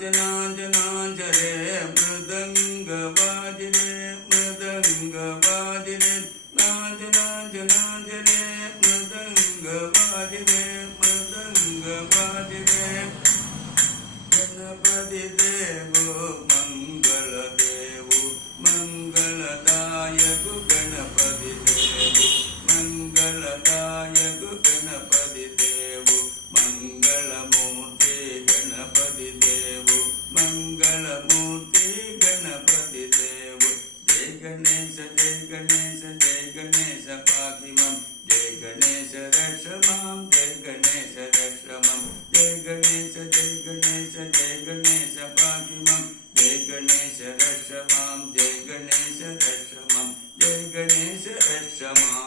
നാഞ്ചനാഞ്ചനാഞ്ചരേ മൃദംഗവാദിരേ മൃദംഗവാദിരേ നാഞ്ചനാഞ്ചനാഞ്ചരേ മൃദംഗവാദിരേ മൃദംഗവാദിരേ Ganapathi ദേവോ മംഗളദേവോ മംഗളദായകു Ganapathi ദേവോ മംഗളദായകു Ganapathi ദേവോ Mangalmurti Ganapathi ദേവോ Mangalmurti Ganapathi ദേവോ Jaya Ganesha Jaya Ganesha Jaya Ganesha പാഹിമം Jaya Ganesha രക്ഷമാം Jaya Ganesha രക്ഷമം Jaya Ganesha Jaya Ganesha Jaya Ganesha പാഹിമം Jaya Ganesha രക്ഷമാം Jaya Ganesha രക്ഷമം Jaya Ganesha രക്ഷമാം